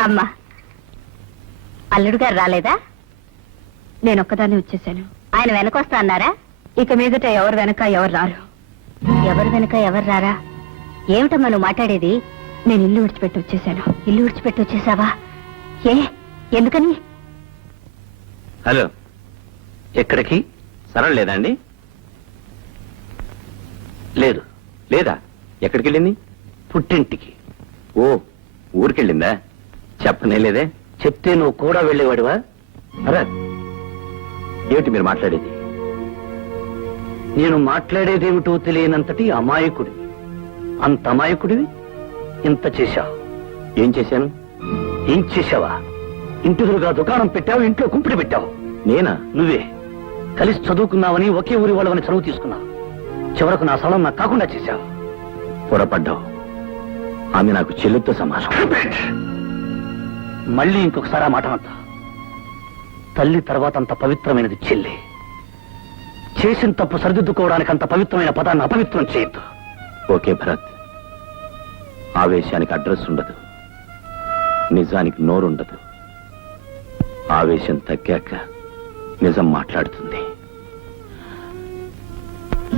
రామ్మా. అల్లుడు గారు రాలేదా? నేను ఒక్కదాన్ని వచ్చేసాను. ఆయన వెనకొస్తా అన్నారా? ఇక మీదట ఎవరు వెనక ఎవరు రారు. ఎవరు వెనక ఎవరు రారా? ఏమిటమ్మా నువ్వు మాట్లాడేది? నేను ఇల్లు విడిచిపెట్టి వచ్చేసాను. ఇల్లు విడిచిపెట్టి వచ్చేసావా? ఎందుకని? హలో, ఎక్కడికి? సరళ లేదా అండి? లేదు. లేదా? ఎక్కడికి వెళ్ళింది? పుట్టింటికి. ఓ, ఊరికెళ్ళిందా? చెప్పనే లేదే. చెప్తే నువ్వు కూడా వెళ్ళేవాడివా? అరా, ఏమిటి మీరు మాట్లాడేది? నేను మాట్లాడేదేమిటో తెలియనంతటి అమాయకుడివి. అంత అమాయకుడివి ఇంత చేశావు. ఏం చేశాను? ఏం చేశావా? ఇంటిదురుగా దుకాణం పెట్టావు, ఇంట్లో కుంపిడి పెట్టావు. నేనా? నువ్వే. కలిసి చదువుకున్నావని, ఒకే ఊరి వాళ్ళవని చదువు తీసుకున్నావు. చివరకు నా స్థలం నాకు కాకుండా చేశావు. పొరపడ్డావు. ఆమె నాకు చెల్లితో సమానం. మళ్ళీ ఇంకొకసారి ఆ మాట అంతా. తల్లి తర్వాత అంత పవిత్రమైనది చెల్లి. చేసిన తప్పు సరిదిద్దుకోవడానికి అంత పవిత్రమైన పదాన్ని అపవిత్రం చేయొద్దు. ఓకే భరత్, ఆవేశానికి అడ్రస్ ఉండదు, నిజానికి నోరుండదు. ఆవేశం తగ్గాక నిజం మాట్లాడుతుంది.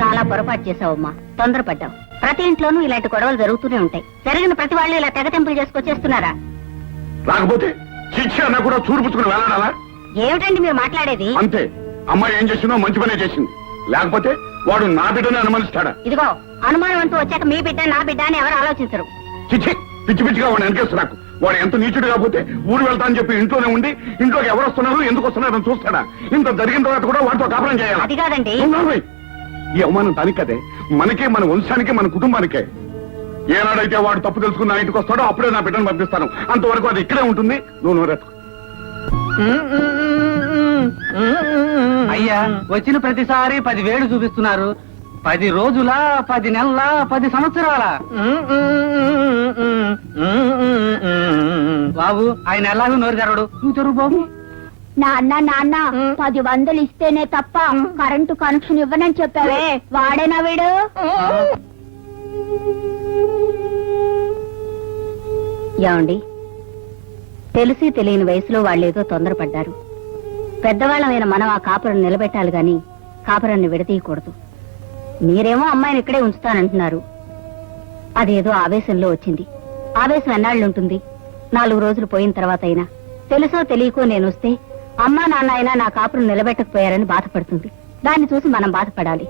చాలా పొరపాటు చేశావమ్మా, తొందరపడ్డావు. ప్రతి ఇంట్లోనూ ఇలాంటి గొడవలు జరుగుతూనే ఉంటాయి. జరిగిన ప్రతి వాళ్ళు ఇలా తెగతెంపులు చేసుకొచ్చేస్తున్నారా? రాకపోతే శిక్ష అన్న కూడా చూడుపుచ్చుకుని వెళ్ళాలా? ఏమిటండి మీరు మాట్లాడేది? అంతే. అమ్మాయి ఏం చేసిందో మంచి పనే చేసింది. లేకపోతే వాడు నా బిడ్డని అనుమానిస్తాడా? ఇదిగో, అనుమానం అంటూ వచ్చాక మీ బిడ్డ నా బిడ్డ అని ఎవరు ఆలోచించరు. చిచ్చి, పిచ్చి పిచ్చిగా వాడు వెనకేస్తు. నాకు వాడు ఎంత నీచుడు కాకపోతే ఊరు వెళ్తా అని చెప్పి ఇంట్లోనే ఉండి ఇంట్లోకి ఎవరు వస్తున్నారు, ఎందుకు వస్తున్నారు అని చూస్తాడా? ఇంత జరిగిన తర్వాత కూడా వాడితో కాపురం చేయాలి. అది కాదండి. ఈ అవమానం దానికి కదే, మనకే, మన వంశానికి, మన కుటుంబానికే. ఏనాడైతే వాడు తప్పు తెలుసుకుని నా ఇంటికి వస్తాడో అప్పుడే నా బిడ్డను పంపిస్తాను. అంతవరకు అది ఇక్కడే ఉంటుంది. నువ్వు నోరెత్తు. అయ్యా, వచ్చిన ప్రతిసారి 10,000 చూపిస్తున్నారు. 10 రోజుల, 10 నెలల, 10 సంవత్సరాల. బాబు, ఆయన ఎలాగో నోరు తెరవడు. నువ్వు తెరువు బాబు. నాన్న 10,000 ఇస్తేనే తప్ప కరెంటు కనెక్షన్ ఇవ్వనని చెప్పావే, వాడేనా వీడు? ఏమండి, తెలిసి తెలియని వయసులో వాళ్ళేదో తొందరపడ్డారు. పెద్దవాళ్ళమైన మనం ఆ కాపురం నిలబెట్టాలి గాని కాపురాన్ని విడతీయకూడదు. మీరేమో అమ్మాయిని ఇక్కడే ఉంచుతానంటున్నారు. అదేదో ఆవేశంలో వచ్చింది. ఆవేశం ఎన్నాళ్ళుంటుంది? 4 రోజులు పోయిన తర్వాత అయినా తెలుసో తెలియకో నేనొస్తే అమ్మా నాన్న అయినా నా కాపురం నిలబెట్టకపోయారని బాధపడుతుంది. దాన్ని చూసి మనం బాధపడాలి.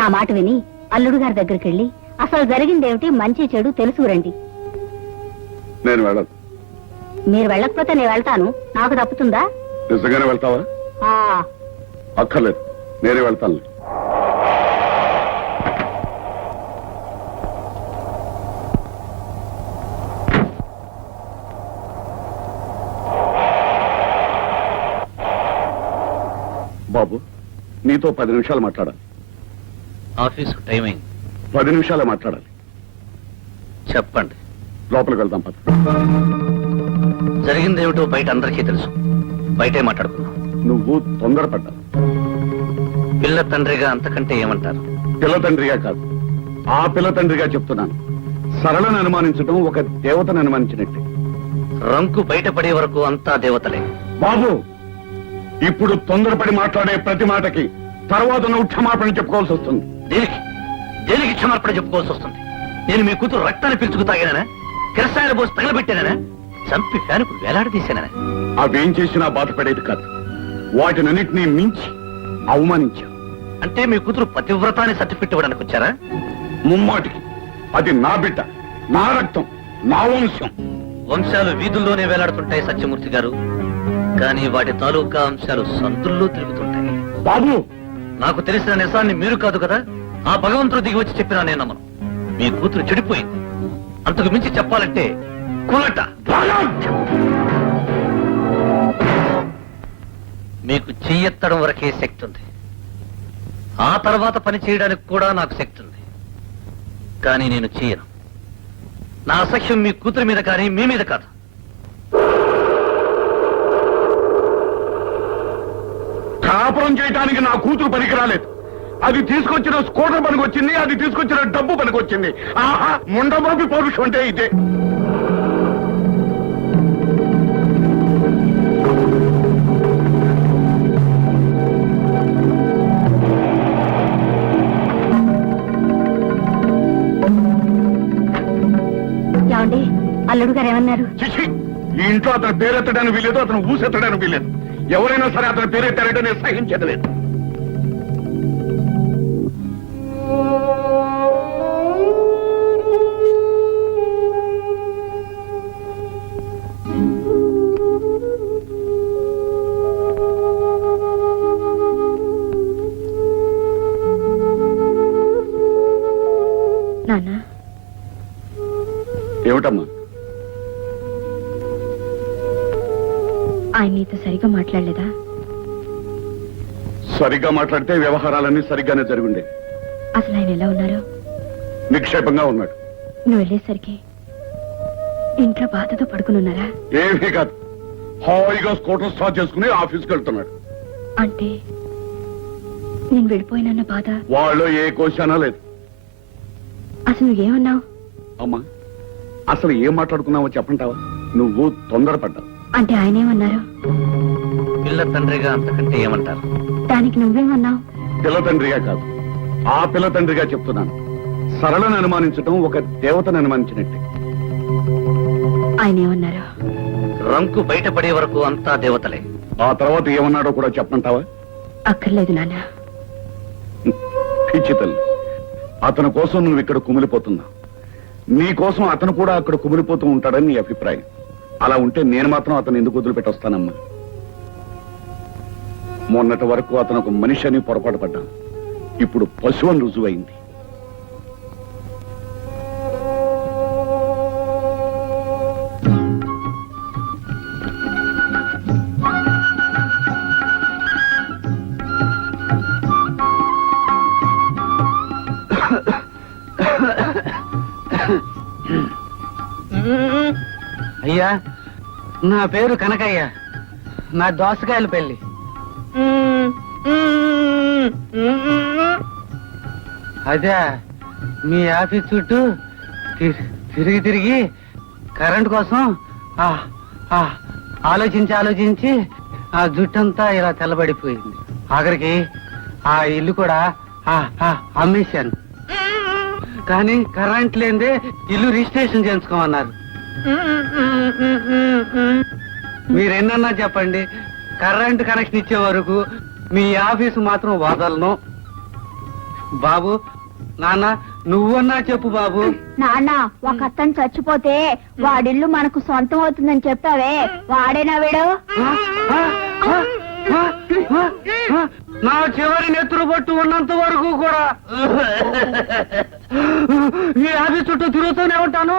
నా మాట విని అల్లుడు గారి దగ్గరికి వెళ్ళి అసలు జరిగిందేమిటి, మంచి చెడు తెలుసుకురండి. నేను వెళ్ళను. మీరు వెళ్ళకపోతే నేను వెళ్తాను. నాకు తప్పుతుందా? నిజంగానే వెళ్తావా? అక్కర్లేదు, నేనే వెళ్తాను. బాబు, నీతో 10 నిమిషాలు మాట్లాడాలి. ఆఫీసు టైమింగ్ 10 నిమిషాలే మాట్లాడాలి. చెప్పండి. లోపలికి వెళ్దాం పద. జరిగిందేమిటో బయట అందరికీ తెలుసు. బయటే మాట్లాడుకుందాం. నువ్వు తొందరపడ్డావు. పిల్ల తండ్రిగా అంతకంటే ఏమంటారు? పిల్ల తండ్రిగా కాదు, ఆ పిల్ల తండ్రిగా చెప్తున్నాను. సరళను అనుమానించడం ఒక దేవతను అనుమానించినట్టే. రంకు బయటపడే వరకు అంతా దేవతలే. బాబు, ఇప్పుడు తొందరపడి మాట్లాడే ప్రతి మాటకి తర్వాత నువ్వు క్షమాపణ చెప్పుకోవాల్సి వస్తుంది. దేనికి క్షమాపణ చెప్పుకోవాల్సి వస్తుంది? నేను మీ కూతురు రక్తాన్ని పిలుచుకు తాగానా? కిరసాయల పోసి తగలబెట్టానా? చంపి ఫ్యానుకు వేలాడదీశానా? అవేం చేసినా బాధపడేది కాదు. వాటినన్నిటినీ మించి అవమానించా. అంటే మీ కూతురు పతివ్రతాన్ని సర్టిఫికెట్ ఇవ్వడానికి వచ్చారా? ముమ్మాటికి అది నా బిడ్డ, నా రక్తం, నా వంశం. వంశాలు వీధుల్లోనే వేలాడుతుంటాయి సత్యమూర్తి గారు, కానీ వాటి తాలూకా అంశాలు సందుల్లో తిరుగుతుంటాయి. బాబు, నాకు తెలిసిన నిజాన్ని మీరు కాదు కదా, ఆ భగవంతుడు దిగి వచ్చి చెప్పినా నేను నమ్మను. మీ కూతురు చెడిపోయింది. అంతకు మించి చెప్పాలంటే కులట. మీకు చెయ్యెత్తడం వరకే శక్తి ఉంది. ఆ తర్వాత పని చేయడానికి కూడా నాకు శక్తి ఉంది. కానీ నేను చెయ్యను. నా అసహ్యం మీ కూతురి మీద కానీ మీ మీద కాదు. కాపురం చేయడానికి నా కూతురు పనికి రాలేదు. అది తీసుకొచ్చిన స్కూటర్ పనికొచ్చింది, అది తీసుకొచ్చిన డబ్బు పనికొచ్చింది. ఆహా, ముండబాబి పౌరుషం అంటే ఇదే. అల్లుడు గారు ఏమన్నారు? చిచి, ఈ ఇంట్లో అతని పేరెత్తడానికి వీలేదు, అతను ఊసెత్తడానికి వీలేదు. ఎవరైనా సరే అతని పేరెత్తారంటే నేను సహించలేదు. నాన్న, ఏమిటమ్మా? ఆయన నీతో సరిగా మాట్లాడలేదా? సరిగ్గా మాట్లాడితే వ్యవహారాలన్నీ సరిగ్గానే జరుగుండే. అసలు ఆయన ఎలా ఉన్నారు? నిక్షేపంగా ఉన్నాడు. నువ్వు వెళ్ళేసరికి ఇంట్లో బాధతో పడుకుని ఉన్నారా? ఏమీ కాదు, హాయిగా స్కూటర్ స్టార్ట్ చేసుకుని ఆఫీస్కి వెళ్తున్నాడు. అంటే నేను వెళ్ళిపోయినన్న బాధ? వాళ్ళు ఏ క్వశ్చనా లేదు. అసలు నువ్వేమన్నావు? అమ్మా, అసలు ఏం మాట్లాడుకున్నావో చెప్పంటావా? నువ్వు తొందరపడ్డావు. అంటే ఆయన ఏమన్నారు? పిల్ల తండ్రిగా అంతకంటే ఏమంటారు? దానికి నువ్వేమన్నావు? పిల్ల తండ్రిగా కాదు, ఆ పిల్ల తండ్రిగా చెప్తున్నాను. సరళను అనుమానించడం ఒక దేవతను అనుమానించినట్టే. ఆయన ఏమన్నారు? రంకు బయటపడే వరకు అంతా దేవతలే. ఆ తర్వాత ఏమన్నాడో కూడా చెప్పంటావా? అక్కర్లేదు నాన్న. పిచ్చి తల్లి, అతని కోసం నువ్వు ఇక్కడ కుమిలిపోతున్నావు. నీ కోసం అతను కూడా అక్కడ కుమిలిపోతూ ఉంటాడని నీ అభిప్రాయం. అలా ఉంటే నేను మాత్రం అతను ఎందుకు వదిలిపెట్టొస్తానమ్మా? మొన్నటి వరకు అతను ఒక మనిషి అని పొరపాటు పడ్డాను. ఇప్పుడు పశువు అని రుజువైంది. అయ్యా, నా పేరు కనకయ్య. నా దోసకాయల పెళ్లి. అదే మీ ఆఫీస్ చుట్టూ తిరిగి తిరిగి కరెంట్ కోసం ఆలోచించి ఆ జుట్టంతా ఇలా తెల్లబడిపోయింది. ఆఖరికి ఆ ఇల్లు కూడా అమ్మేశాను. కానీ కరెంట్ లేదే ఇల్లు రిజిస్ట్రేషన్ చేయించుకోమన్నారు. మీరెన్నన్నా చెప్పండి, కరెంట్ కనెక్షన్ ఇచ్చే వరకు మీ ఆఫీసు మాత్రం వదలను. బాబు, నాన్న, నువ్వన్నా చెప్పు బాబు. నాన్న, ఒక అతను చచ్చిపోతే వాడిల్లు మనకు సొంతం అవుతుందని చెప్పావే, వాడేనా వీడు? నా చివరి నెత్తురు పట్టు ఉన్నంత వరకు కూడా నీ ఆఫీస్ చుట్టూ తిరుగుతూనే ఉంటాను,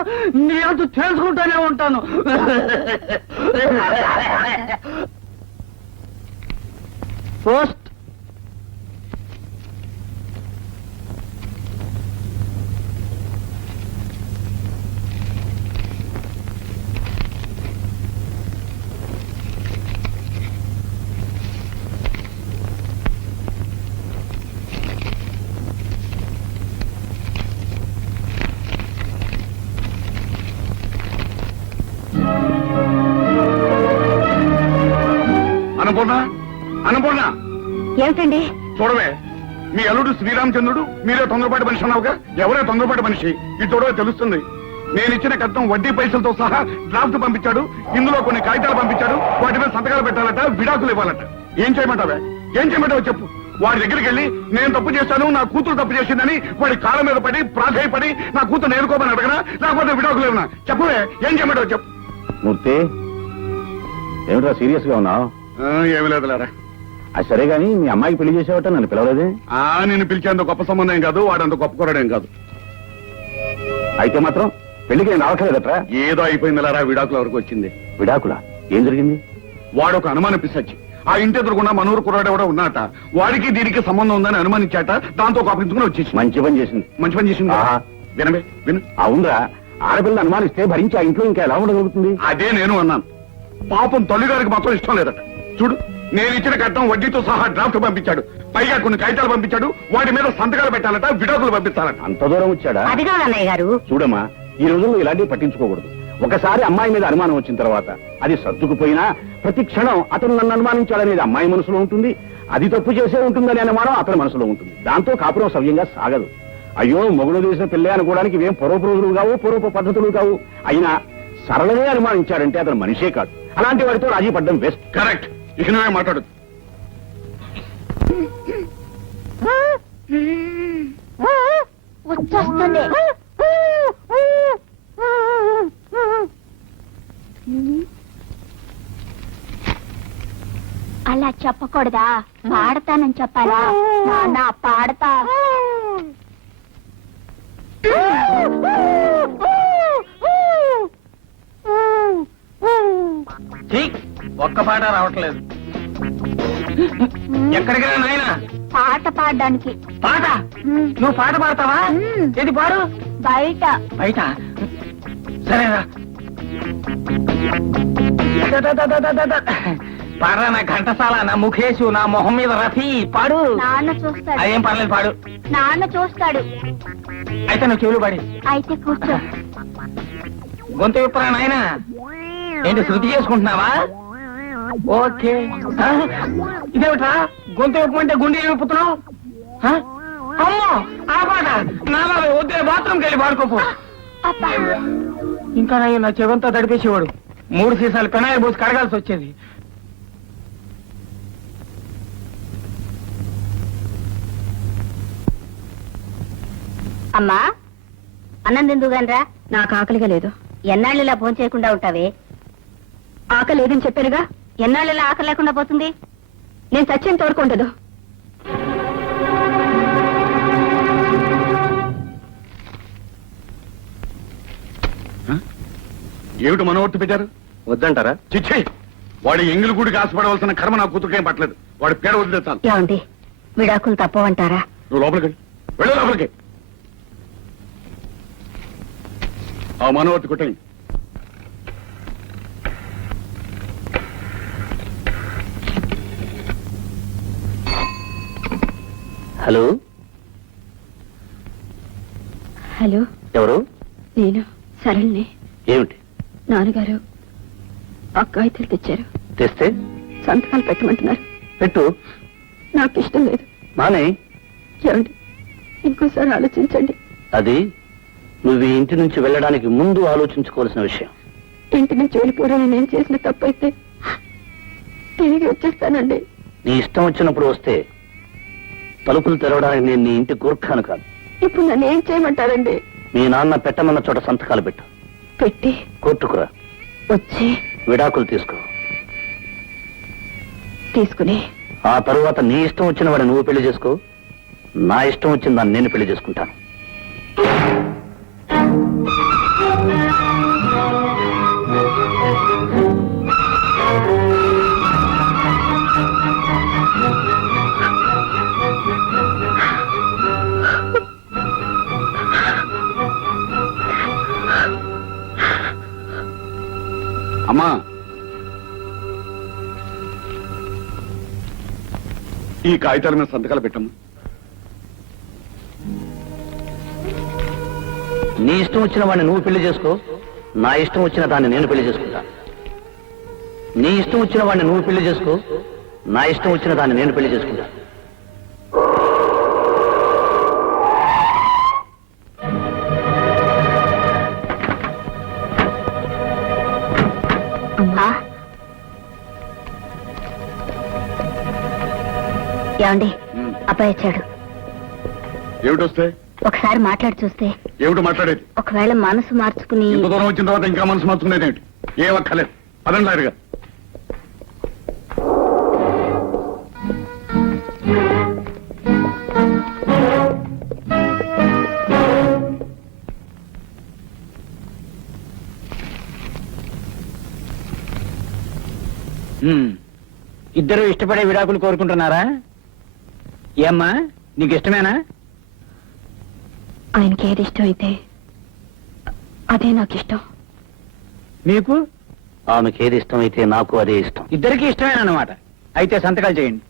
నీ అంత తెలుసుకుంటూనే ఉంటాను. పోస్ట్. అన్నపూర్ణ, ఏమిటండి? చూడవే, మీ అల్లుడు శ్రీరామచంద్రుడు, మీరే తొందరపాటు మనిషి అన్నావుగా. ఎవరే తొందరపాటు మనిషి? ఇది చూడవే తెలుస్తుంది. నేను ఇచ్చిన కట్నం వడ్డీ పైసలతో సహా డ్రాఫ్ట్ పంపించాడు. ఇందులో కొన్ని కాగితాలు పంపించాడు. వాటి మీద సంతకాలు పెట్టాలట, విడాకులు ఇవ్వాలట. ఏం చేయమంటావే? ఏం చేయమంటావో చెప్పు. వాడి దగ్గరికి వెళ్ళి నేను తప్పు చేశాను, నా కూతురు తప్పు చేసిందని వాడి కాళ్ళ మీద పడి ప్రాధాయపడి నా కూతురు నేర్కోమని అడగనా, లేకపోతే విడాకులు ఇవ్వనా? చెప్పవే, ఏం చేయమంటావో చెప్పు. మూర్తి, ఏమిట్రా సీరియస్ గా ఉన్నావు? ఏమి లేదులేరా. అది సరే గాని మీ అమ్మాయికి పెళ్లి చేసేవట నన్ను పిలవలేదే? నేను పిలిచేంత గొప్ప సంబంధం ఏం కాదు, వాడంత గొప్ప కుర్రాడేం కాదు. అయితే మాత్రం పెళ్లికి నేను రావట్లేదట్రా? ఏదో అయిపోయిందిలేరా, విడాకుల వరకు వచ్చింది. విడాకులా? ఏం జరిగింది? వాడు ఒక అనుమానం పిసచ్చి ఆ ఇంటి ఎదురుకుండా మనూరు కుర్రాడు కూడా ఉన్నాట. వాడికి దీనికి సంబంధం ఉందని అనుమానించాట. దాంతో కాపించుకుని వచ్చేసి మంచి పని చేసింది. మంచి పని చేసింది. వినవే, విను. అవునరా, ఆడపిల్ల అనుమానిస్తే భరించి ఆ ఇంట్లో ఇంకా ఎలా ఉండగలుగుతుంది? అదే నేను అన్నాను. పాపం తల్లిగారికి మాత్రం ఇష్టం లేదట. చూడు, నేను ఇచ్చిన కట్నం వడ్డీతో సహా డ్రాఫ్ట్ పంపించాడు. పైగా కొన్ని కాగితాలు పంపించాడు. వాటి మీద సంతకాలు పెట్టాలట, విడాకులు పంపించాలట. అంత దూరం వచ్చాడా? అదిగా అన్నయ్య గారు. చూడమ్మా, ఈ రోజుల్లో ఇలాంటివి పట్టించుకోకూడదు. ఒకసారి అమ్మాయి మీద అనుమానం వచ్చిన తర్వాత అది సర్దుకుపోయినా ప్రతి క్షణం అతను నన్ను అనుమానించాడనేది అమ్మాయి మనసులో ఉంటుంది. అది తప్పు చేసే ఉంటుందనే అనుమానం అతని మనసులో ఉంటుంది. దాంతో కాపురం సవ్యంగా సాగదు. అయ్యో, మొగుడు చేసిన పెళ్ళే అనుకోవడానికి ఇవేం పూర్వపు రోజులు కావు, పూర్వపు పద్ధతులు కావు. అయినా సరళనే అనుమానించాడంటే అతను మనిషే కాదు. అలాంటి వాడితో రాజీ పడ్డం వేస్ట్. కరెక్ట్. ఇక నువ్వే మాట్లాడు. వచ్చేస్తుంది. అలా చెప్పకూడదా? పాడతానని చెప్పాలా? నాన్న పాడతా. ఒక్క పాట రావట్లేదు. ఎక్కడికి నాయనా? పాట పాడడానికి. పాట? నువ్వు పాట పాడతావా? ఏది పాడు? బయట. బయట? సరేనా పాడరా. నా ఘంటసాల, నా ముఖేషు, నా మొహం మీద రఫీ పాడు. నాన్న చూస్తాడు. అదేం పర్లేదు పాడు. నాన్న చూస్తాడు. అయితే నువ్వు చెవులు పాడి. అయితే కూర్చో. గొంతు విప్పరా నాయనా. ఏంటి శృతి చేసుకుంటున్నావా? ఓకే. ఇదేమిట్రా గొంతు విప్పమంటే గుండె విప్పుతున్నావు? అమ్మో ఆ పాట నా బాబు వద్దే. బాత్రూమ్కి వెళ్ళి పాడుకోపు. అబ్బా. ఇంకా నా చెవంతా తడిపేసేవాడు. 3 సీసాలు పెనాయి పోసి కడగాల్సి వచ్చేది. అమ్మా, అన్నం తిందుగానరా. నాకు ఆకలిగా లేదు. ఎన్నాళ్ళు ఇలా భోజనం చేయకుండా ఉంటావే? ఆకలి లేదని చెప్పారుగా. ఎన్నాళ్ళు ఇలా ఆకలి లేకుండా పోతుంది? నేను సత్యం తోడుకుంటదు. ఏమిటి మనోవర్తి పెట్టారు? వద్దంటారా? చిచ్చి, వాడి ఎంగిలి గుడికి ఆశపడవలసిన కర్మ నా కూతురుకేం పట్టలేదు. వాడి పేడ వదిలేస్తాను. ఏమండి, విడాకులు తప్పవంటారా? నువ్వు లోపలికి వెళ్ళు లోపలికి. ఆ మనోవర్తి కొట్టండి. హలో, హలో, ఎవరు? నేను సరళని. ఏమిటి? నాన్నగారు అక్కాయితలు తెచ్చారు. తెస్తే సంతకాలు పెట్టమంటున్నారు. పెట్టు. నాకు ఇష్టం లేదు. మానే. ఏమండి, ఇంకోసారి ఆలోచించండి. అది నువ్వు ఈ ఇంటి నుంచి వెళ్ళడానికి ముందు ఆలోచించుకోవాల్సిన విషయం. ఇంటి నుంచి వెళ్ళిపోవడం నేను చేసిన తప్పైతే తిరిగి వచ్చేస్తానండి. నీ ఇష్టం వచ్చినప్పుడు వస్తే తలుపులు తెరవడానికి నేను నీ ఇంటి గూర్ఖాను కాదు. ఇప్పుడు నన్ను ఏం చేయమంటారండి? మీ నాన్న పెట్టమన్న చోట సంతకాలు పెట్టు. పెట్టి కోర్టుకురా. వచ్చి విడాకులు తీసుకో. తీసుకుని ఆ తరువాత నీ ఇష్టం వచ్చిన వాడిని నువ్వు పెళ్లి చేసుకో. నా ఇష్టం వచ్చిన దాన్ని నేను పెళ్లి చేసుకుంటాను. అమ్మా, ఈ కాగితాల మీద సంతకాలు పెట్టమ్మా. నీ ఇష్టం వచ్చిన వాడిని నువ్వు పెళ్లి చేసుకో. నా ఇష్టం వచ్చిన దాన్ని నేను పెళ్లి చేసుకుంటాను. నీ ఇష్టం వచ్చిన వాడిని నువ్వు పెళ్లి చేసుకో. నా ఇష్టం వచ్చిన దాన్ని నేను పెళ్లి చేసుకుంటాను. అమ్మా, ఏమండి, అబ్బాయి వచ్చాడు. ఏమిటి వస్తే? ఒకసారి మాట్లాడి చూస్తే. ఏమిటి మాట్లాడేది? ఒకవేళ మనసు మార్చుకుని. ఇంత దూరం వచ్చిన తర్వాత ఇంకా మనసు మార్చుకునేది ఏమిటి? ఏం అక్కర్లేదు. పదండి లాయరుగా. ఇద్దరు ఇష్టపడే విడాకులు కోరుకుంటున్నారా? ఏమ్మా, నీకు ఇష్టమేనా? ఆయనకి ఏది ఇష్టం అయితే అదే నాకు ఇష్టం. మీకు? ఆమెకి ఏది ఇష్టం అయితే నాకు అదే ఇష్టం. ఇద్దరికి ఇష్టమేనన్నమాట. అయితే సంతకాలు చేయండి.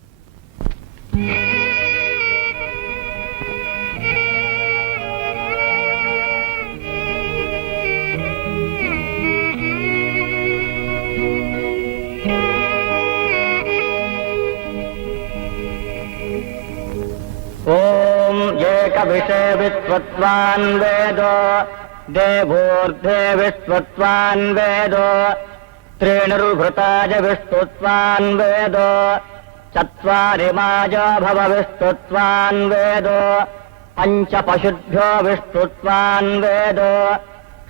ఓం ఏక విషయ విత్వత్వాన్ వేదో देवोर्धे विष्णुत्वान् वेदो त्रीणुर्भृताय विष्णुत्वान् वेदो चत्वारि माजो भव विष्णुत्वान् वेदो पञ्च पशुभ्यो विष्णुत्वान् वेदो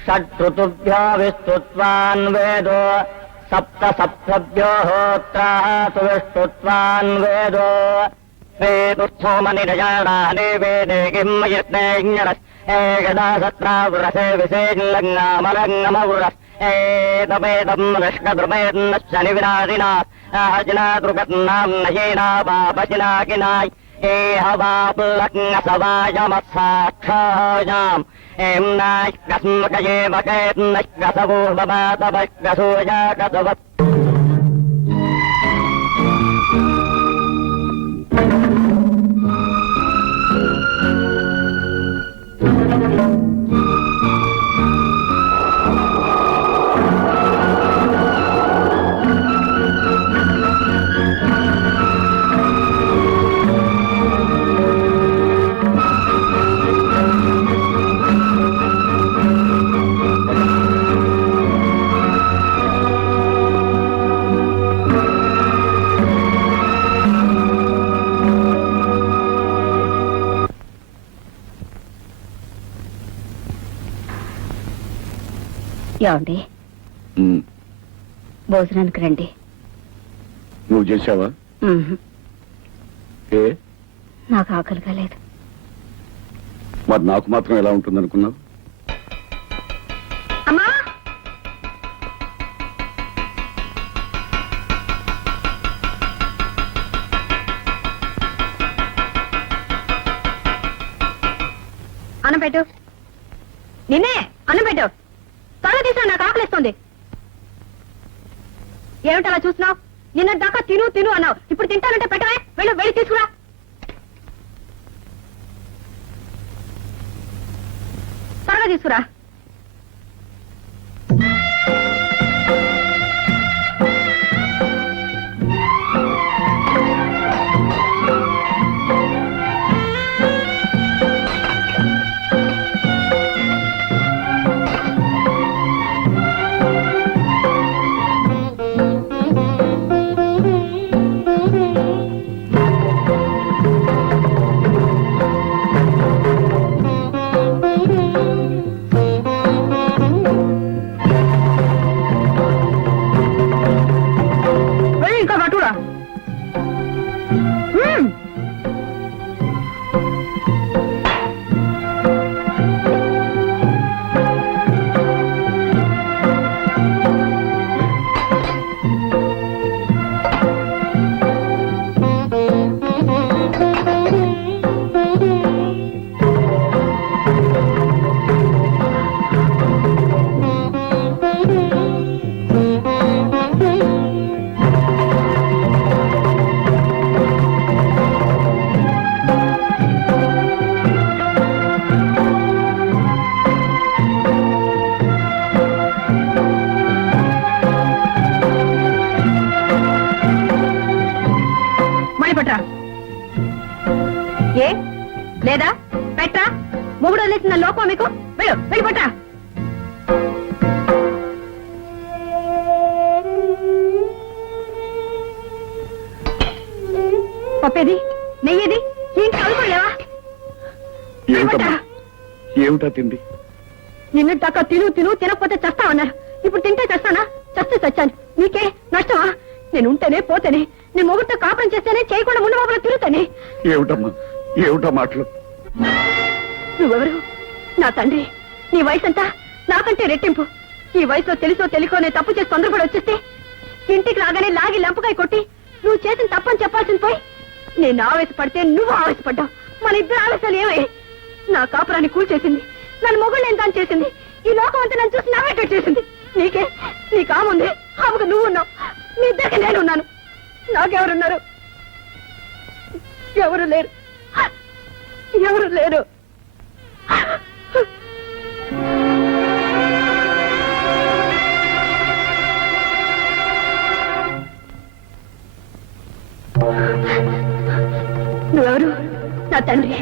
षट् ऋतुभ्यो विष्णुत्वान् वेदो सप्त सप्तभ्यो होत्राः विष्णुत्वान् वेदो वेदुत्थोमनिरजानानि वेदे किम् यज्ञरस् एकदा सत्रावृसे विशेषलग्नामलग्नमवृस् एतमेदम् नष्कद्रुमेन्नश्च निविनादिना अजनातृगत्नाम् नयेना पापशिनाकिनाय एहवापुलग्नसवायमत्साक्षायाम् एम्नाश्कस्मकयेवकेन्नश्कसवोर्भमातपश्कसूयाकसवत् ఏమండి భోజనానికి రండి. నువ్వు చేసావా? ఉహు, ఏ నాకు ఆకలిగా లేదు. మరి నాకు మాత్రం ఎలా ఉంటుంది అనుకున్నావు? అమ్మా, అన్నం పెట్టు. నిన్నే అన్నం పెట్టు. త్వరగా తీసుకురా, నాకు ఆకలిస్తుంది. ఏమిటి అలా చూస్తున్నావు? నిన్న దాకా తిను తిను అన్నావు, ఇప్పుడు తింటానంటే పెట్టవే. వెళ్ళు, వెళ్ళి తీసుకురా. త్వరగా తీసుకురా. ఏ లేదా పెట్టరా? మొగుడు వదిలేసిన లోకం మీకు. వెళ్ళు, వెళ్ళి పట్టా. పప్పేది, నెయ్యేది, ఏంటి కలుపులేవా? ఏమిటా తిండి? నిన్న దాకా తిను తిను తినకపోతే చస్తావన్నారు. ఇప్పుడు తింటే చస్తానా? చస్తే చచ్చాను. నీకే నష్టమా? నేను ఉంటేనే పోతేనే, నేను మొగుడితో కాపురం చేస్తేనే, చేయకుండా ముందు బాబులో తిరుగుతానే. ఏమిటమ్మా, ఏమిటా మాటలు? నువ్వెవరు? నా తండ్రి. నీ వయసు అంతా నాకంటే రెట్టింపు. ఈ వయసులో తెలుసో తెలియకో నేను తప్పు చేసి తొందరపడి వచ్చేస్తే ఇంటికి రాగానే లాగి లంపకాయ కొట్టి నువ్వు చేసిన తప్పని చెప్పాల్సింది పోయి నేను ఆవేశపడితే నువ్వు ఆవేశపడ్డావు. మన ఇద్దరు ఆవేశాలు ఏమే? నా కాపురాన్ని కూల్చేసింది, నన్ను మొగుళ్ళు ఎంత చేసింది, ఈ లోకం అంతా నన్ను చూసి నవ్వేటట్టు చేసింది. నీకే, నీ కాముంది, ఆమెకు నువ్వు ఉన్నావు, మీ ఇద్దరికి నేనున్నాను. నాకెవరున్నారు? ఎవరు లేరు, ఎవరు లేరు. నువ్వెవరు? నా తండ్రి.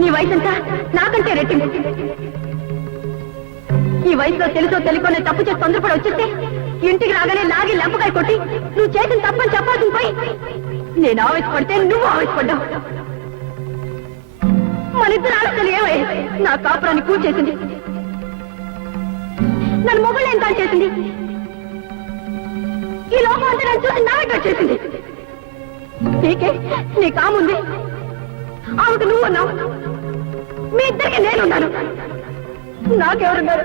నీ వయసు ఎంత? నాకంటే రెట్టింపు. ఈ వయసులో తెలుసో తెలియకోనే తప్పు చేసి తొందరపడి వచ్చేస్తే ఇంటికి రాగానే లాగి లెంపకాయ కొట్టి నువ్వు చేసిన తప్పని చెప్పాల్సింది పోయి నేను ఆవేశపడితే నువ్వు ఆవేశపడ్డావు. మన ఇద్దరు ఆలోచనలు ఏమై నా కాపురాన్ని కూల్చేసింది. నన్ను మొబైల్ ఎంత చేసింది. ఈ లోపం అంతా నన్ను చూసి నావెట్ చేసింది. నీకే నీ కాముంది, ఆమెకు నువ్వు ఉన్నావు, మీ ఇద్దరికి నేనున్నాను. నాకెవరున్నారు?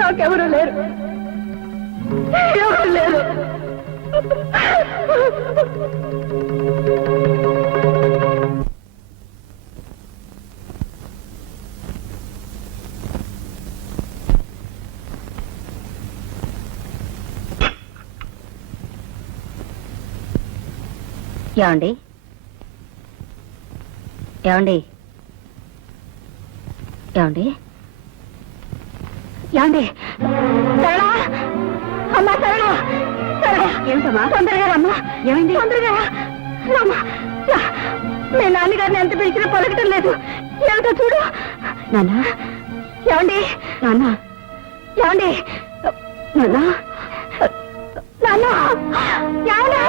నాకెవరు లేరు, ఎవరు లేరు. ఏమండి ఏమండి ఏమండి ఏమండి సరళా, అమ్మా సరళా, సరళా ఏమిటమ్మా? తొందరగా అమ్మా. ఏమైంది? తొందరగా అమ్మా. మీ నాన్నగారిని ఎంత పిలిచినా పలకటం లేదు. ఏమిటో చూడు. నాన్న ఏమండి? నాన్న ఏమండి? నాన్న నాన్న ఏమండి?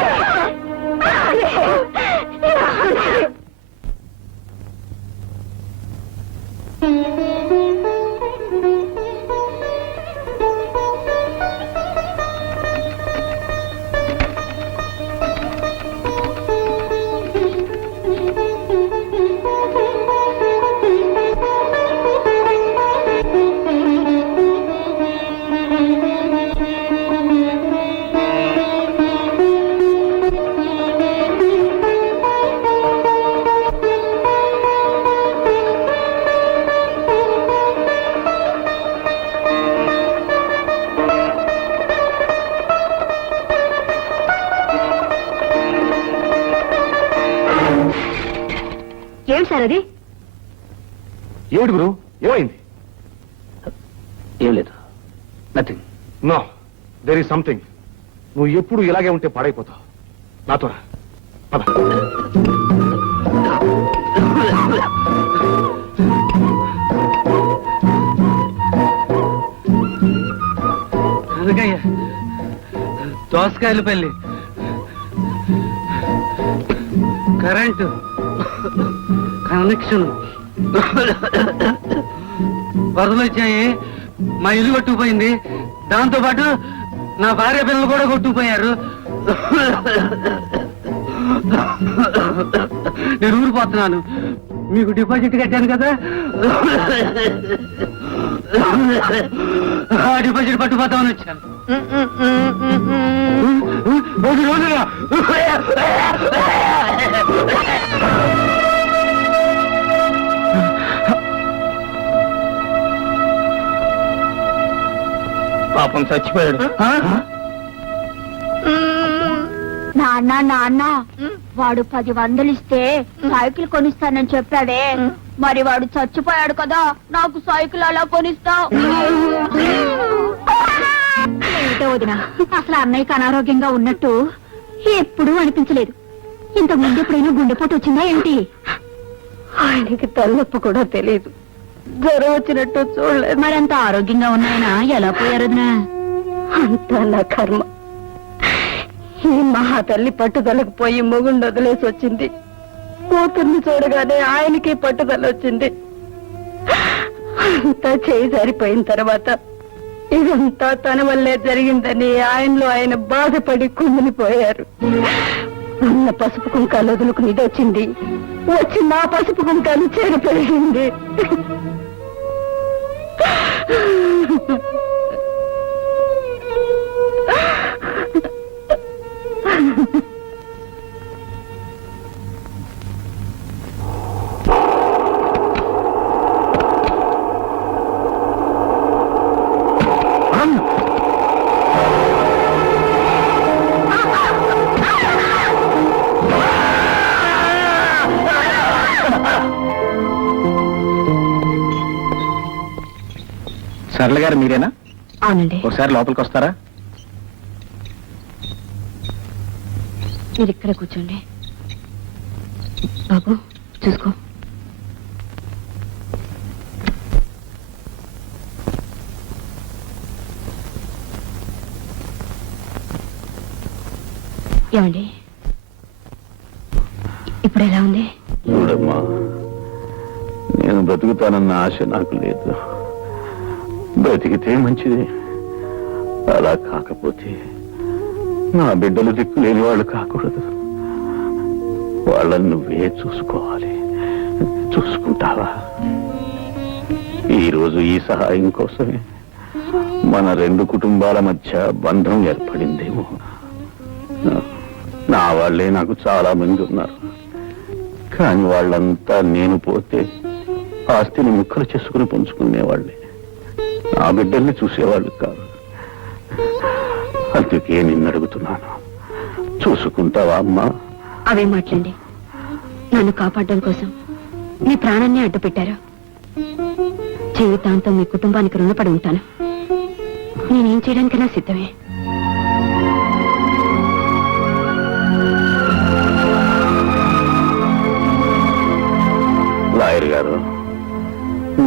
ఏం సార్ అది? ఏమిటి గురు, ఏమైంది? ఏం లేదు, nothing. No, there is something. నువ్వు ఎప్పుడు ఇలాగే ఉంటే పాడైపోతావు. నాతో రా. పద. అందుకయ్యా దోసకాయల పల్లి కరెంటు కనెక్షన్ వరదలు వచ్చాయి, మా ఇల్లు కొట్టుకుపోయింది, దాంతో పాటు నా భార్య పిల్లలు కూడా కొట్టుకుపోయారు. నేను ఊరిపోతున్నాను. మీకు డిపాజిట్ కట్టాను కదా, ఆ డిపాజిట్ పట్టుకుపోతామని వచ్చాను. పాపం చచ్చిపోయాడు. నాన్న నాన్న వాడు 10 ఇస్తే సైకిల్ కొనిస్తానని చెప్పాడే, మరి వాడు చచ్చిపోయాడు కదా, నాకు సైకిల్ అలా కొనిస్తావు? ఏమిటో వదినా, అసలు అన్నయ్యకి అనారోగ్యంగా ఉన్నట్టు ఎప్పుడూ అనిపించలేదు. ఇంతకు ముందు ఎప్పుడైనా గుండెపోటు వచ్చిందా ఏంటి? ఆయనకి తలనొప్పి కూడా తెలియదు, జ్వరం వచ్చినట్టు చూడలేదు. మరంత ఆరోగ్యంగా ఉన్నాయన ఎలా పోయారు వదినా? అంతా నా కర్మ. ఈ మహా తల్లి పట్టుదలకు పోయి మొగుండు వదిలేసి వచ్చింది. కూతుర్ని చూడగానే ఆయనకి పట్టుదల వచ్చింది. అంతా చేయి సరిపోయిన తర్వాత ఇదంతా తన వల్లే జరిగిందని ఆయనలో ఆయన బాధపడి కుమిలిపోయారు. ఉన్న పసుపు కుంకాలు వదులుకుని ఇది వచ్చింది, వచ్చి నా పసుపు కుంకాలు చెరిపోయింది. సరళ గారు మీరేనా? అవునండి. ఒకసారి లోపలికి వస్తారా? మీరు ఇక్కడే కూర్చోండి. బాబు చూసుకో. ఏమండి ఇప్పుడు ఎలా ఉంది? చూడమ్మా, నేను బ్రతుకుతానన్న ఆశ నాకు లేదు. బ్రతికితే మంచిది. అలా కాకపోతే నా బిడ్డలు దిక్కు లేని వాళ్ళు కాకూడదు. వాళ్ళని నువ్వే చూసుకోవాలి. చూసుకుంటావా? ఈరోజు ఈ సహాయం కోసమే మన 2 కుటుంబాల మధ్య బంధం ఏర్పడిందేమో. నా వాళ్ళే నాకు చాలా మంది ఉన్నారు. కానీ వాళ్ళంతా నేను పోతే ఆస్తిని ముక్కలు చేసుకుని పంచుకునేవాళ్ళే. నా బిడ్డల్ని చూసేవాళ్ళు కాదు. అందుకే నిన్ను అడుగుతున్నాను, చూసుకుంటావా అమ్మా? అవే మాట్లాడండి. నన్ను కాపాడడం కోసం మీ ప్రాణాన్ని అడ్డు పెట్టారు. జీవితాంతం మీ కుటుంబానికి రుణపడి ఉంటాను. నేనేం చేయడానికైనా సిద్ధమే. లాయర్ గారు,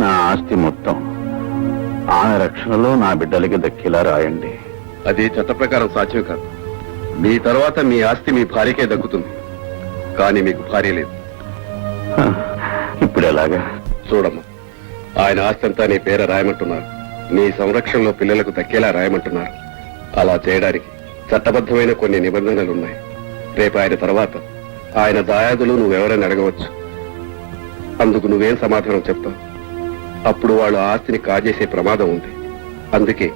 నా ఆస్తి మొత్తం ఆమె రక్షణలో నా బిడ్డలకి దక్కేలా రాయండి. అది చట్ట ప్రకారం సాధ్యం కాదు. మీ తర్వాత మీ ఆస్తి మీ భార్యకే దక్కుతుంది, కానీ మీకు భార్య లేదు. ఇప్పుడు ఎలాగా? చూడమ్మా, ఆయన ఆస్తి అంతా నీ పేర రాయమంటున్నారు. నీ సంరక్షణలో పిల్లలకు దక్కేలా రాయమంటున్నారు. అలా చేయడానికి చట్టబద్ధమైన కొన్ని నిబంధనలున్నాయి. రేపు ఆయన తర్వాత ఆయన దాయాదులు నువ్వెవరని అడగవచ్చు. అందుకు నువ్వేం సమాధానం చెప్తావు? అప్పుడు వాళ్ళు ఆస్తిని కాజేసే ప్రమాదం ఉంది. అందుకే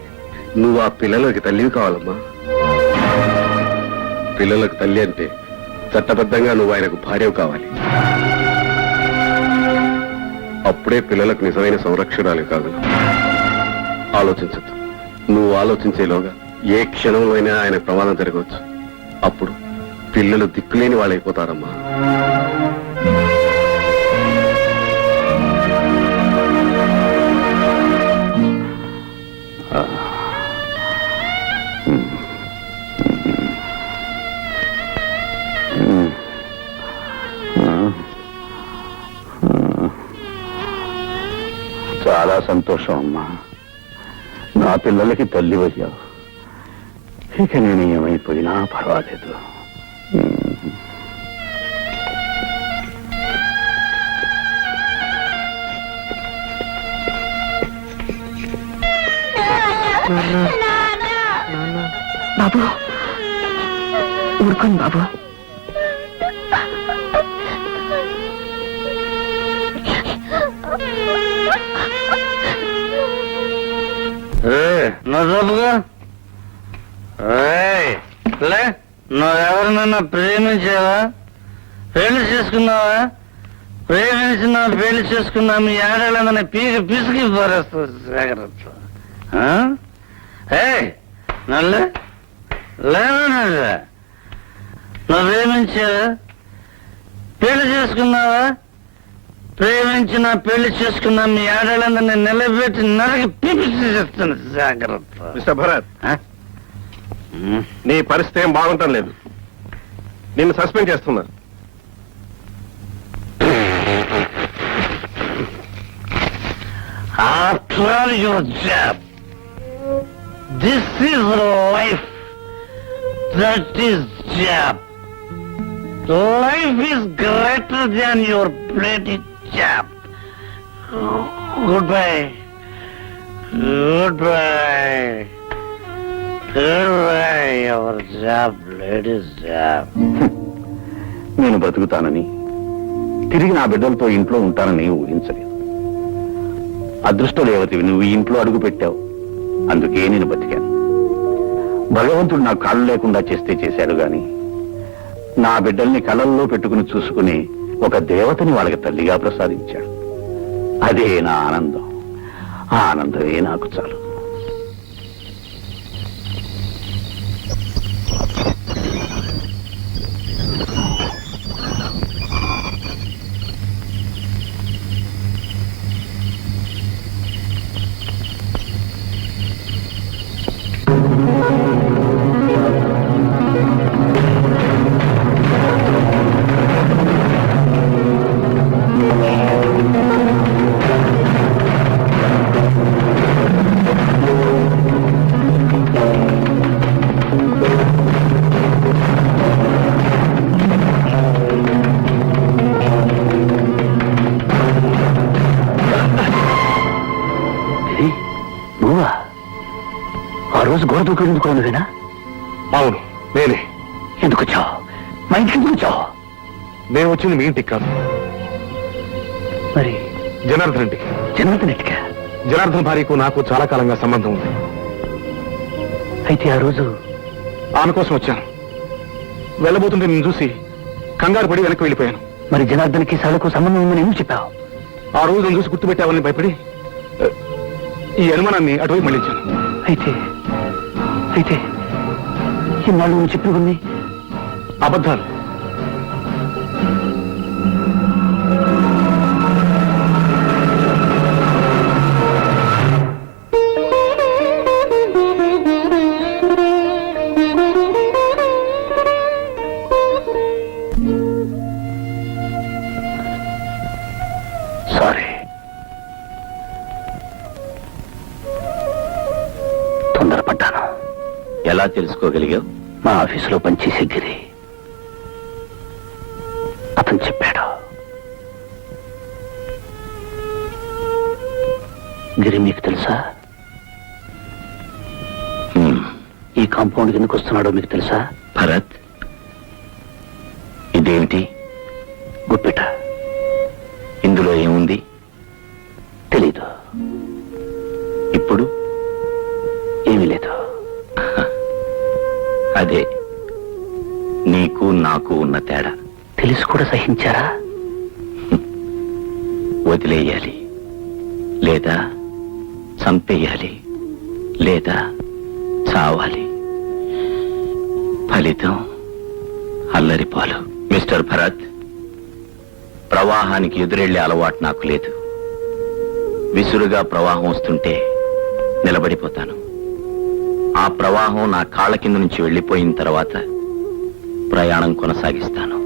నువ్వు ఆ పిల్లలకి తల్లివి కావాలమ్మా. పిల్లలకు తల్లి అంటే చట్టబద్ధంగా నువ్వు ఆయనకు భార్యవు కావాలి. అప్పుడే పిల్లలకు నిజమైన సంరక్షణాలు కాగలవు. ఆలోచించద్దు. నువ్వు ఆలోచించేలోగా ఏ క్షణంలో అయినా ఆయన ప్రమాదం జరగవచ్చు. అప్పుడు పిల్లలు దిక్కులేని వాళ్ళైపోతారమ్మా. చాలా సంతోషం అమ్మా. నా పిల్లలకి తల్లి అయ్యావు. ఇక నేను ఏమైపోయినా పర్వాలేదు. బాబు ఊరుకోండి బాబు. నువ్వెవరినన్నా ప్రేమించావా? పెళ్లి చేసుకున్నావా? ప్రేమించినా పెళ్లి చేసుకున్నా మీ ఆడవాళ్ళని పిసికి పారేస్తుంది. జాగ్రత్త. నల్లే లేదా? నువ్వు ప్రేమించావా? పెళ్లి చేసుకున్నావా? ప్రేమించిన పెళ్లి చేసుకున్నా మీ ఆడవాళ్ళందరినీ నిలబెట్టి నరకి పిపిసి చేస్తుంది. జాగ్రత్త. మిస్టర్ భరత్, నీ పరిస్థితి ఏం బాగుంటం లేదు. నిన్ను సస్పెండ్ చేస్తున్నా. After all your job, this is life. That is job. Life is greater than your bloody job. Goodbye. Goodbye. Goodbye, your job, ladies' job. నేను బతుకుతానని, తిరిగి నా బిడ్డలతో ఇంట్లో ఉంటానని ఊహించలేదు. అదృష్టదేవతివి నువ్వు ఈ ఇంట్లో అడుగు పెట్టావు. అందుకే నేను బతికాను. భగవంతుడు నాకు కాళ్ళు లేకుండా చేస్తే చేశాడు గాని నా బిడ్డల్ని కళ్ళల్లో పెట్టుకుని చూసుకుని ఒక దేవతని వాళ్ళకి తల్లిగా ప్రసాదించాడు. అదే నా ఆనందం. ఆ ఆనందమే నాకు చాలు. రోజు గోడ దూకేందుకు నువ్వేనా? అవును, నేనే. ఎందుకు వచ్చావు? మా ఇంటికి ఎందుకు వచ్చావు? నేను వచ్చింది మీ ఇంటికి కాదు, మరి జనార్దన్ ఇంటికి. జనార్దన్ ఇంటికా? జనార్దన్ భార్యకు నాకు చాలా కాలంగా సంబంధం ఉంది. అయితే ఆ రోజు ఆమె కోసం వచ్చాను. వెళ్ళబోతుంటే నేను చూసి కంగారు పడి వెనక్కి వెళ్ళిపోయాను. మరి జనార్దన్కి సడకు సంబంధం ఉందని ఎందుకు చెప్పావు? ఆ రోజు నన్ను చూసి గుర్తుపెట్టావని భయపడి ఈ అనుమానాన్ని అటువైపు మళ్ళించాను. అయితే అయితే ఇన్నాళ్ళు నువ్వు చెప్పినవన్నీ అబద్ధాలు. సారీ. తొందరపడ్డాను. ఎలా తెలుసుకోగలిగావు? మా ఆఫీసులో పనిచేసే గిరి అతను చెప్పాడు. గిరి మీకు తెలుసా? ఈ కాంపౌండ్ ఎందుకు వస్తున్నాడో మీకు తెలుసా? భరత్, ఇదేమిటి? గుప్పిట. ఇందులో ఏముంది? తెలీదు. ఇప్పుడు ఏమీ లేదు. అదే నీకు నాకు ఉన్న తేడా. తెలిసి కూడా సహించారా? వదిలేయాలి, లేదా చంపేయాలి, లేదా చావాలి. ఫలితం అల్లరిపాలు. మిస్టర్ భరత్, ప్రవాహానికి ఎదురెళ్లే అలవాటు నాకు లేదు. విసురుగా ప్రవాహం వస్తుంటే నిలబడిపోతాను. ఆ ప్రవాహం నా కాళ్ళ కింద నుంచి వెళ్ళిపోయిన తర్వాత ప్రయాణం కొనసాగిస్తాను.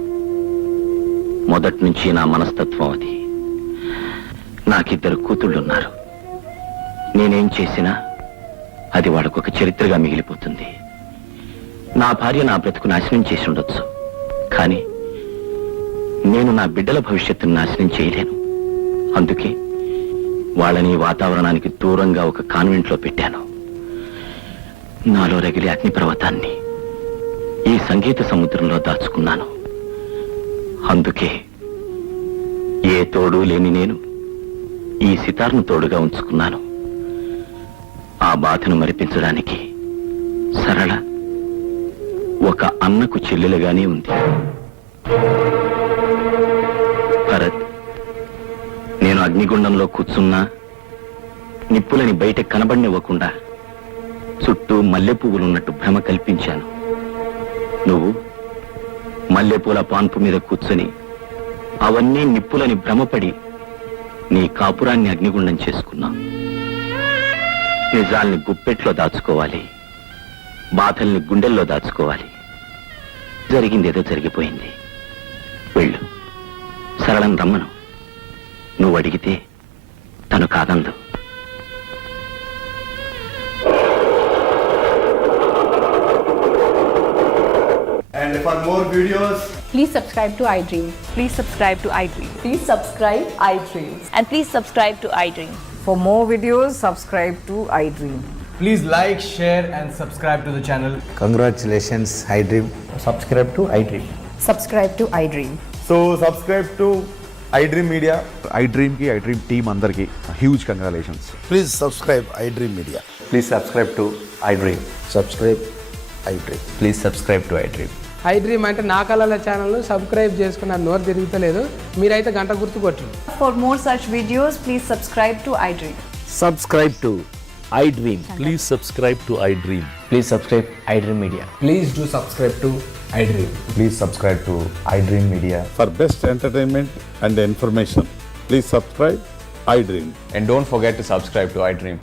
మొదటి నుంచి నా మనస్తత్వం అది. నాకిద్దరు కూతుళ్ళున్నారు. నేనేం చేసినా అది వాళ్ళకొక చరిత్రగా మిగిలిపోతుంది. నా భార్య నా బ్రతుకు నాశనం చేసి ఉండొచ్చు, కానీ నేను నా బిడ్డల భవిష్యత్తును నాశనం చేయలేను. అందుకే వాళ్ళని వాతావరణానికి దూరంగా ఒక కాన్వెంట్లో పెట్టాను. నాలో రగిలే అగ్నిపర్వతాన్ని ఈ సంగీత సముద్రంలో దాచుకున్నాను. అందుకే ఏ తోడు లేని నేను ఈ సితార్ను తోడుగా ఉంచుకున్నాను. ఆ బాధను మరిపించడానికి సరళ ఒక అన్నకు చెల్లెలుగానే ఉంది. భరత్, నేను అగ్నిగుండంలో కూర్చున్నా నిప్పులని బయట కనబడినివ్వకుండా చుట్టూ మల్లెపువ్వులున్నట్టు భ్రమ కల్పించాను. నువ్వు మల్లెపూల పాన్పు మీద కూర్చొని అవన్నీ నిప్పులని భ్రమపడి నీ కాపురాన్ని అగ్నిగుండం చేసుకున్నావు. నిజాల్ని గుప్పెట్లో దాచుకోవాలి, బాధల్ని గుండెల్లో దాచుకోవాలి. జరిగిందేదో జరిగిపోయింది. వెళ్ళు, సరళం రమ్మను. నువ్వు అడిగితే తను కాదందు. And for more videos, Please subscribe to iDream. Please subscribe to iDream. Please subscribe iDream. And please subscribe to iDream. For more videos, subscribe to iDream. please like, share, and subscribe to the channel. Congratulations, iDream. Subscribe to iDream. Subscribe to iDream. So, subscribe to iDream Media. iDream ki iDream team andarki huge congratulations. Please subscribe iDream Media. Please subscribe to iDream. Subscribe iDream. Please subscribe to iDream. iDream అంటే నా కళల ఛానల్ను subscribe చేసుకున్న నోరు తిరుగుతలేదు. మీరైతే గంట గుర్తు కొట్టండి. For more such videos, please subscribe to iDream. Subscribe to iDream. Please subscribe to iDream. Please subscribe iDream Media. Please do subscribe to iDream. Please subscribe to iDream Media. For best entertainment and information, please subscribe iDream. And don't forget to subscribe to iDream.